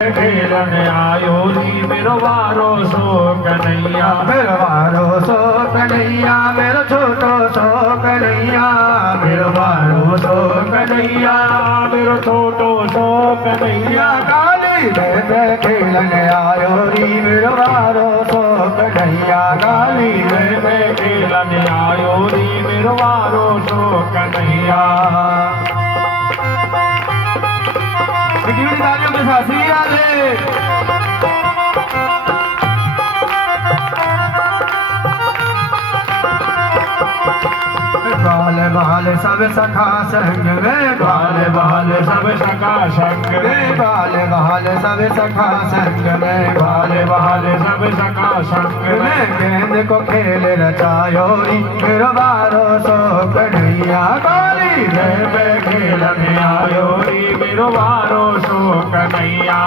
खेलन आयो री मेरो वारो सो कन्हैया, मेरो वारो सो कन्हैया, मेरो छोटो सो कन्हैया, मेरो वारो सो कन्हैया, मेरो छोटो सो कन्हैया। काली में खेलन आयो री मेरो वारो सो कन्हैया, काली में खेलन आयो री मेरो वारो सो कन्हैया। तालियों के साथ श्री राधे। बाल बाल सब सखा संग में, बाल बाल सब सखा संग में, बाल बाल सब सखा संग में, बाल बाल सब सखा संग में, गेंद को खेल रचायो री मेरो वारो सो कन्हैया, काली में खेलन आयो री मेरो वारो सो कन्हैया।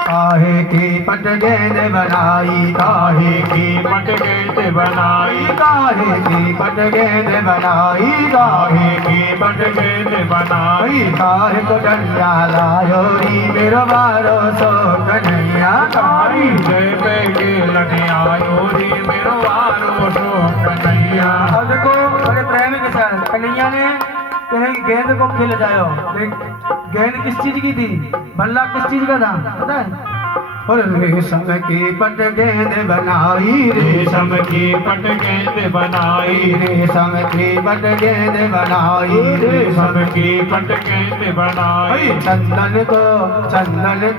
काहे की पट गेंद बनाई, काहे की पट गेंद बनाई, काहे की पट गेंद बनाई, काहे की पट गेंद बनाई, काहे को डंडा लायो री मेरो वारो सो कन्हैया, काली में खेलन आयो री मेरो वारो सो कन्हैया। अब देखो बड़े प्रेम के साथ कन्हैया ने कहे गेंद को खेल जाओ। गेंद किस चीज की थी, बल्ला किस चीज का था पता है? और रेशम की पट गेंद बनाई, रेशम की पट गेंद बनाई, रेशम की पट गेंद बनाई, रेशम की पट गेंद बनाई, चंदन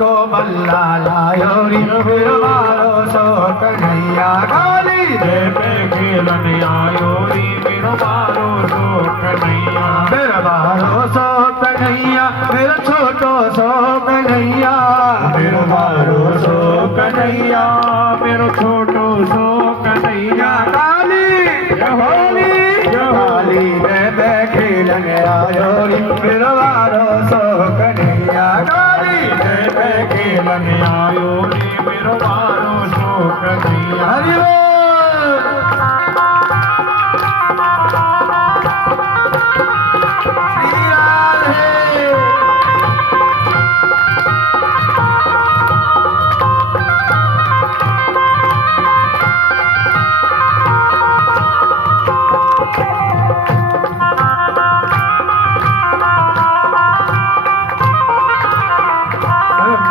को बल्ला लायो री मेरो वारो सो कन्हैया, काली में खेलन आयो री मेरो वारो सो कन्हैया, मेरो वारो सो कन्हैया, मेरो छोटो सो कन्हैया, मेरो वारो सो कन्हैया, मेरो छोटो सो कन्हैया। काली काली में खेलन आयो री मेरो वारो सो कन्हैया, काली में खेलन आयो री मेरो वारो सो कन्हैया। हरि बोल। श्री राधे।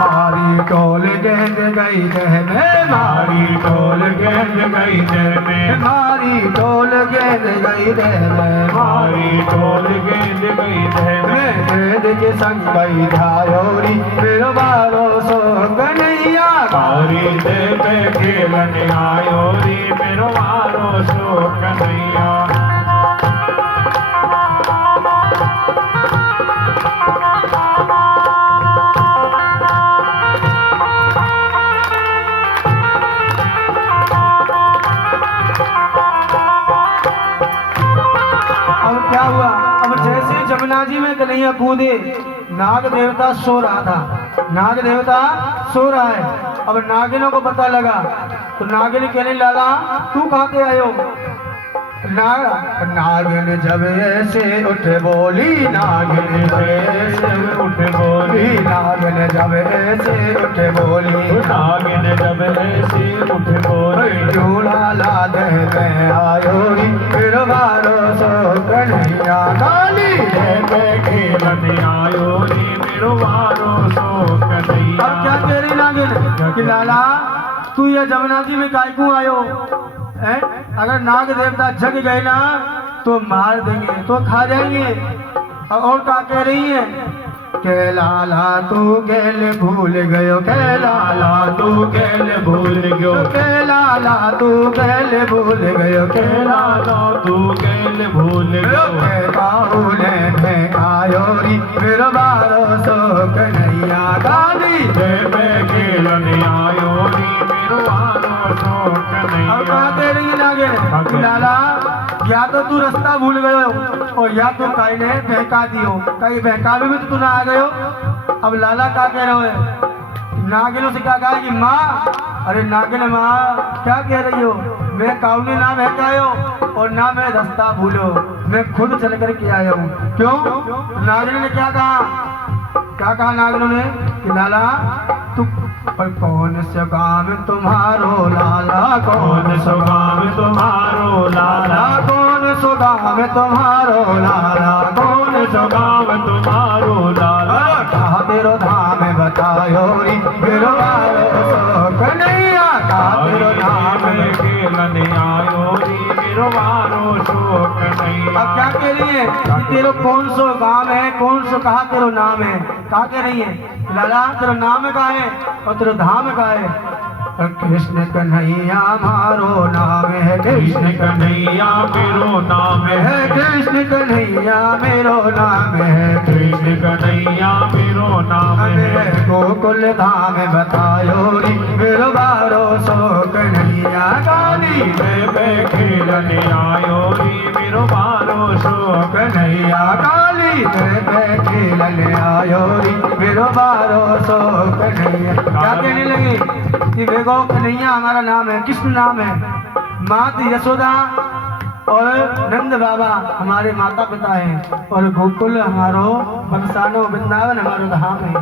मारी टोल गेंद गई जह में, मारी टोल गेंद गई जह में, मारी टोल गेंद गई जह में, मारी टोल गेंद गई जह में, गेंद के संग गई धायोरी मेरो वारो सो कन्हैया, मारी दे में खेलन आयो री मेरो वारो सो कन्हैया। अब क्या हुआ? अब जैसे जमुना जी में कन्हैया कूदे, नाग देवता सो रहा था, नाग देवता सो रहा है। अब नागिनों को पता लगा तो नागिन कहने लगा तू कहाँ के आयो? नागिन जब ऐसे उठ बोली, नागिन जब ऐसे उठ बोली, नागिन जब ऐसे उठ बोली, नागिन जब ऐसे उठ बोली, झूला लाद में आयो री मेरो वारो सो कन्हैया, काली में खेलन आयो री मेरो वारो सो कन्हैया। अब क्या कह रही नागिन कि लाला तू ये जमुना जी में काय क्यों आयो है? अगर नाग देवता जग गए ना तो मार देंगे, तो खा जाएंगे। और क्या कह रही है? के लाला तू गेल भूल गयो, के लाला तू गेल भूल गयो, के लाला तू गेल भूल गयो, के लाला तू गेल भूल गयो, बाहुले में आयो री मेरो वारो सो कन्हैया, काली में खेलन आयो री मेरो वारो सो कन्हैया। अब कहाँ कह रही है नागिन? लाला या तो तू रास्ता भूल गयो और या तो काई ने बहका दियो, कहीं बहकावे में तो तू ना आ गयो। अब लाला क्या कह रहे हो? नागिनों से क्या कहा कि माँ, अरे नागिन माँ क्या कह रही हो? मैं काउनी ना बहकायो और ना मैं रास्ता भूलो, मैं खुद चल कर के आया हूँ। क्यों? नागिन ने क्या कहा नागिनों ने कि लाला तू पर कौन से काम तुम्हारो लाला, कौन सो गाँव तुम्हारो लाला, कौन सो काम तुम्हारो लाला, कौन सो गाँव तुम्हारो लाला। कहा तेरो धाम बतायो री मेरो कन्हैया, कहा तेरो धाम खेलने आयो री मेरो वारो शोक नहीं। अब क्या कह रही है कि तेरो कौन सो गाँव है, कौन सो कहा तेरो नाम है, कहा कह रही है लाला तेरा नाम का है और तेरा धाम का है। कृष्ण कन्हैया मारो नाम है, कृष्ण कन्हैया मेरो नाम है, कृष्ण कन्हैया मेरो नाम है, कृष्ण कन्हैया मेरो नाम है। गोकुल धाम बतायो री मेरो बारो सो कन्हैया काली में खेलने आयो री मेरो बारो सो कन्हैया काली में खेलने आयो री मेरो बारो सो कन्हैया। क्या कहने लगी कि देखो कन्हैया हमारा नाम है, कृष्ण नाम है, मात यशोदा और नंद बाबा हमारे माता पिता हैं और गोकुल हमारो बरसानो वृंदावन हमारो धाम है।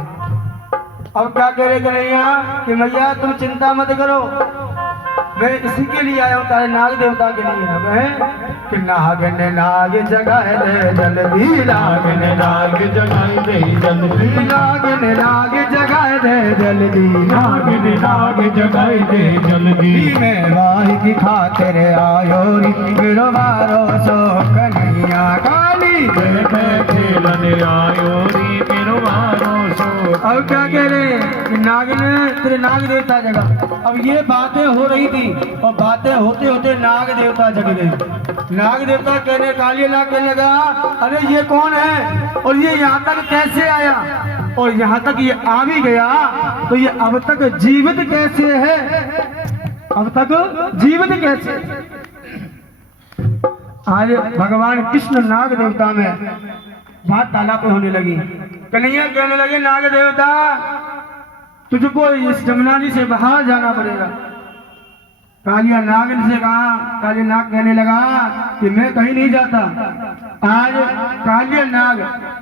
अब क्या कह रहे कन्हैया कि मैया तुम चिंता मत करो, मैं इसी के लिए आया हूँ तारे नाग देवता के लिए है कि नाग ने नाग जगाए दे जल्दी, नाग ने नाग जगाई दे जल्दी, नाग ने नाग जगाए दे जल्दी, नाग ने नाग जगाई दे जल्दी। मैं वाही की खातिर आयो री मेरो बारो सो कन्हैया काली में खेलने आयो री मेरो बारो सो। अब क्या कह रहे कि नागिन तेरे नाग देवता जगा। अब ये बातें हो रही थी और बातें होते होते नाग देवता जग गए। नाग देवता कहने काली नाग कहने लगा अरे ये कौन है और ये यहाँ तक कैसे आया, और यहाँ तक ये आ भी गया तो ये अब तक जीवित कैसे है, अब तक जीवित कैसे। आज भगवान कृष्ण नाग देवता में बात तालाब पे होने लगी। कन्हैया कहने लगे नाग देवता तुझको इस जमुना जी से बाहर जाना पड़ेगा। कालिया नाग ने से कहा, कालिया नाग कहने लगा कि मैं कहीं नहीं जाता। आज कालिया नाग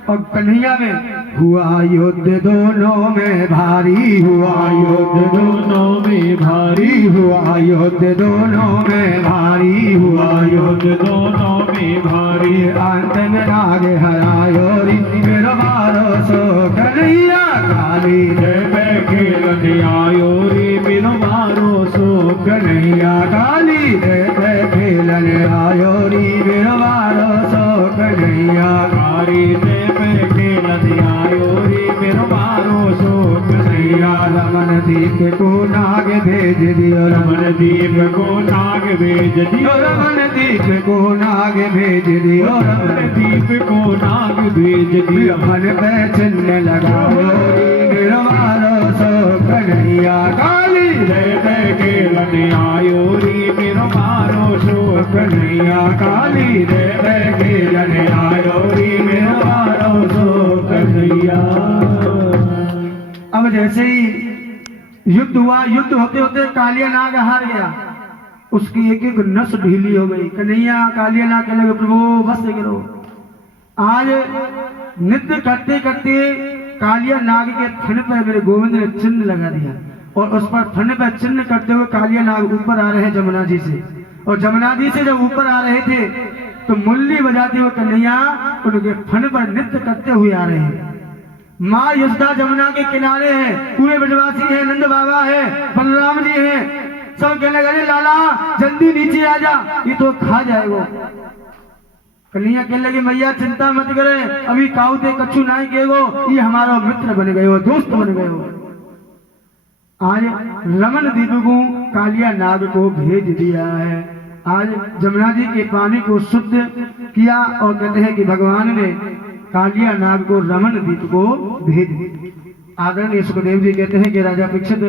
और कन्हैया में हुआ युद्ध दोनों में भारी, हुआ युद्ध दोनों में भारी, हुआ युद्ध दोनों में भारी, हुआ युद्ध दोनों में भारी। अंत में नाग हरायो री मेरो बारो सो कन्हैया काली में खेलने आयो री मेरो बारो सो कन्हैया काली में खेलने आयो री मेरो बारो सो कन्हैया काली में खेलने आयो री मेरो बारो सो कन्हैया। रमन दीप को नाग भेज दियो, रमन दीप को नाग भेज दियो, रमन दीप को नाग भेज दियो, रमन दीप को नाग भेज दियो। मन पे चिन्ह लगाओ मेरो बारो सो कन्हैया काली में खेलने आयो री मेरो बारो सो कन्हैया काली में खेलने आयो री मेरो बारो सो कन्हैया। अब जैसे ही युद्ध हुआ, युद्ध होते होते कालिया नाग हार गया, उसकी एक एक नस ढीली हो गई। कन्हैया कालिया नाग कहने लगे प्रभु बस करो। आज नृत्य करते करते कालिया नाग के थन पर मेरे गोविंद ने चिन्ह लगा दिया और उस पर थन पर चिन्ह करते हुए कालिया नाग ऊपर आ रहे हैं जमुना जी से। और जमुना जी से जब ऊपर आ रहे थे तो मुरली बजाते हुए कन्हैया उनके थन पर नृत्य करते हुए आ रहे हैं। माँ यशोदा जमुना के किनारे है, पूरे ब्रजवासी है, नंद बाबा है, बलराम जी है, सब कहने लगे लाला जल्दी नीचे आ जा ये तो खा जाएगा। कन्हैया कहने लगे मैया चिंता मत करे, अभी काउते कछु नहीं कहेगो, ये हमारा मित्र बन गए हो, दोस्त बन गए हो। आज रमन दीप को कालिया नाग को भेज दिया है। आज जमुना जी के पानी को शुद्ध किया और कहते हैं कि भगवान ने कालिया नाग को रमन दीप को भेज दिया। आदरणीय सुखदेव जी कहते हैं कि राजा परीक्षित